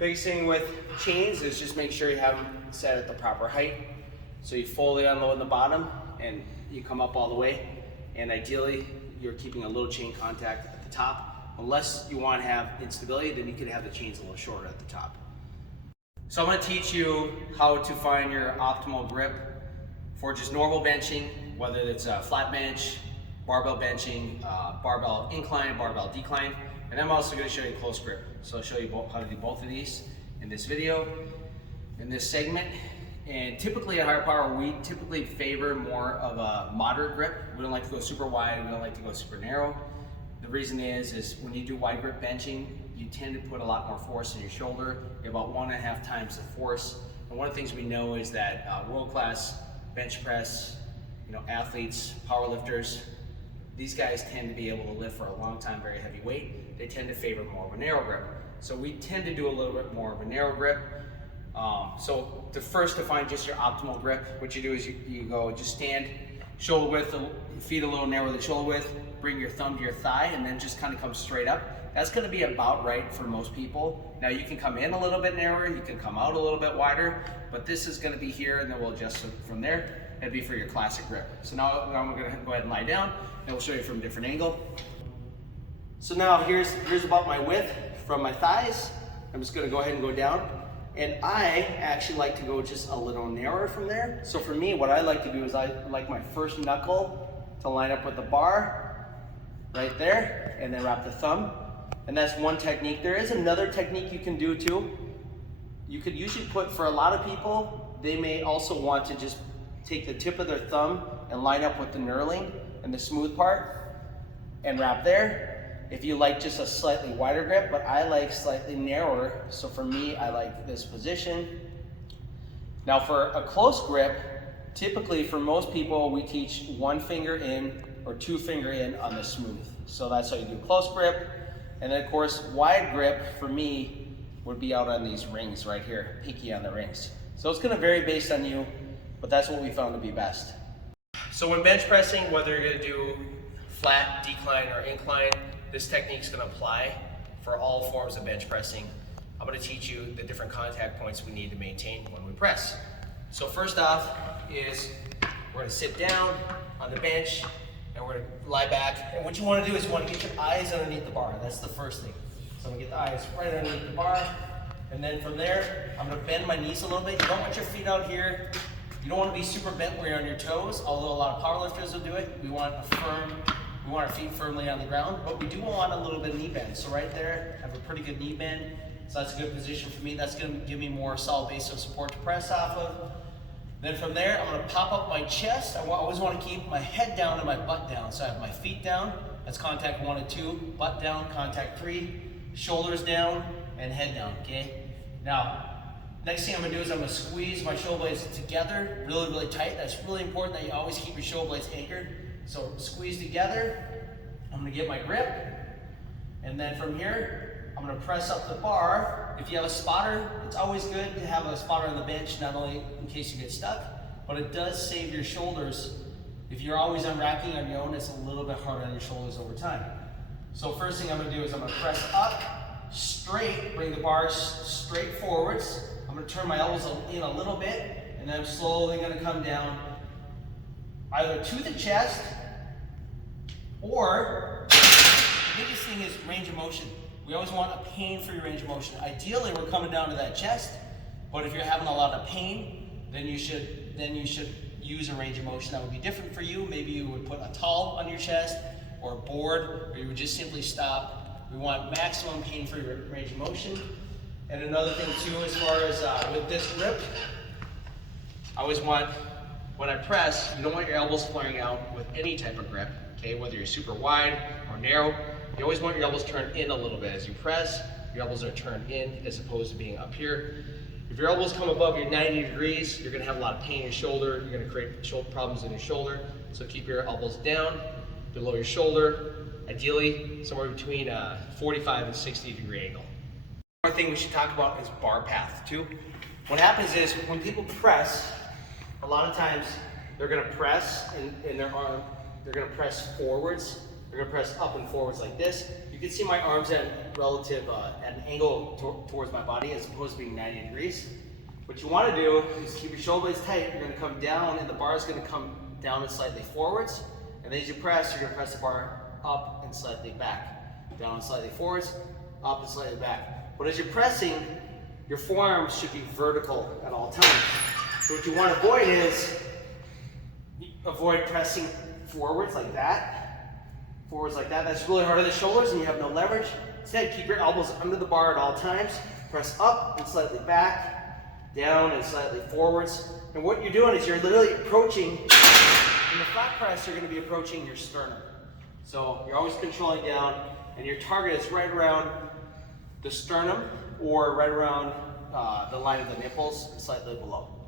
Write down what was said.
Biggest thing with chains is just make sure you have them set at the proper height. So you fully unload the bottom and you come up all the way. And ideally, you're keeping a little chain contact at the top. Unless you want to have instability, then you could have the chains a little shorter at the top. So I'm going to teach you how to find your optimal grip for just normal benching, whether it's a flat bench, barbell benching, barbell incline, barbell decline. And I'm also going to show you close grip. So I'll show you how to do both of these in this video, in this segment. And typically at Higher Power, we typically favor more of a moderate grip. We don't like to go super wide, we don't like to go super narrow. The reason is when you do wide grip benching, you tend to put a lot more force in your shoulder, about 1.5 times the force. And one of the things we know is that world-class bench press, athletes, power lifters, these guys tend to be able to lift for a long time, very heavy weight. They tend to favor more of a narrow grip. So we tend to do a little bit more of a narrow grip. So to first define just your optimal grip, what you do is you go just stand shoulder width, feet a little narrower than shoulder width, bring your thumb to your thigh, and then just kind of come straight up. That's going to be about right for most people. Now you can come in a little bit narrower, you can come out a little bit wider, but this is going to be here, and then we'll adjust it from there. That'd be for your classic grip. So now we're going to go ahead and lie down, and we'll show you from a different angle. So now here's about my width from my thighs. I'm just going to go ahead and go down. And I actually like to go just a little narrower from there. So for me, what I like to do is I like my first knuckle to line up with the bar right there, and then wrap the thumb. And that's one technique. There is another technique you can do too. You could usually put, for a lot of people, they may also want to just take the tip of their thumb and line up with the knurling and the smooth part and wrap there. If you like just a slightly wider grip, but I like slightly narrower. So for me, I like this position. Now for a close grip, typically for most people, we teach 1 finger in or 2 finger in on the smooth. So that's how you do close grip. And then of course, wide grip for me would be out on these rings right here, pinky on the rings. So it's gonna vary based on you, but that's what we found to be best. So when bench pressing, whether you're gonna do flat, decline, or incline, this technique is going to apply for all forms of bench pressing. I'm going to teach you the different contact points we need to maintain when we press. So first off is we're going to sit down on the bench and we're going to lie back. And what you want to do is you want to get your eyes underneath the bar. That's the first thing. So I'm going to get the eyes right underneath the bar. And then from there, I'm going to bend my knees a little bit. You don't want your feet out here. You don't want to be super bent where you're on your toes, although a lot of powerlifters will do it. We want our feet firmly on the ground, but we do want a little bit of knee bend. So right there, I have a pretty good knee bend. So that's a good position for me. That's gonna give me more solid base of support to press off of. Then from there, I'm gonna pop up my chest. I always wanna keep my head down and my butt down. So I have my feet down, that's contact 1 and 2, butt down, contact 3, shoulders down, and head down, okay? Now, next thing I'm gonna do is I'm gonna squeeze my shoulder blades together, really, really tight. That's really important that you always keep your shoulder blades anchored. So squeeze together, I'm gonna get my grip, and then from here, I'm gonna press up the bar. If you have a spotter, it's always good to have a spotter on the bench, not only in case you get stuck, but it does save your shoulders. If you're always unracking on your own, it's a little bit harder on your shoulders over time. So first thing I'm gonna do is I'm gonna press up, straight, bring the bars straight forwards. I'm gonna turn my elbows in a little bit, and then I'm slowly gonna come down either to the chest, or the biggest thing is range of motion. We always want a pain-free range of motion. Ideally, we're coming down to that chest, but if you're having a lot of pain, then you should use a range of motion that would be different for you. Maybe you would put a towel on your chest, or a board, or you would just simply stop. We want maximum pain-free range of motion. And another thing too, as far as with this grip, I always want, when I press, you don't want your elbows flaring out with any type of grip, okay? Whether you're super wide or narrow, you always want your elbows turned in a little bit. As you press, your elbows are turned in as opposed to being up here. If your elbows come above your 90 degrees, you're gonna have a lot of pain in your shoulder. You're gonna create shoulder problems in your shoulder. So keep your elbows down, below your shoulder, ideally somewhere between a 45 and 60 degree angle. One thing we should talk about is bar path too. What happens is when people press, a lot of times they're gonna press in their arm, they're gonna press forwards We're gonna press up and forwards like this. You can see my arms at an angle towards my body as opposed to being 90 degrees. What you wanna do is keep your shoulder blades tight. You're gonna come down and the bar is gonna come down and slightly forwards. And then as you press, you're gonna press the bar up and slightly back. Down and slightly forwards, up and slightly back. But as you're pressing, your forearms should be vertical at all times. So what you wanna avoid is, avoid pressing forwards like that. Forwards like that. That's really hard on the shoulders and you have no leverage. Instead, keep your elbows under the bar at all times. Press up and slightly back, down and slightly forwards. And what you're doing is you're literally approaching, in the flat press, you're going to be approaching your sternum. So you're always controlling down and your target is right around the sternum or right around the line of the nipples and slightly below.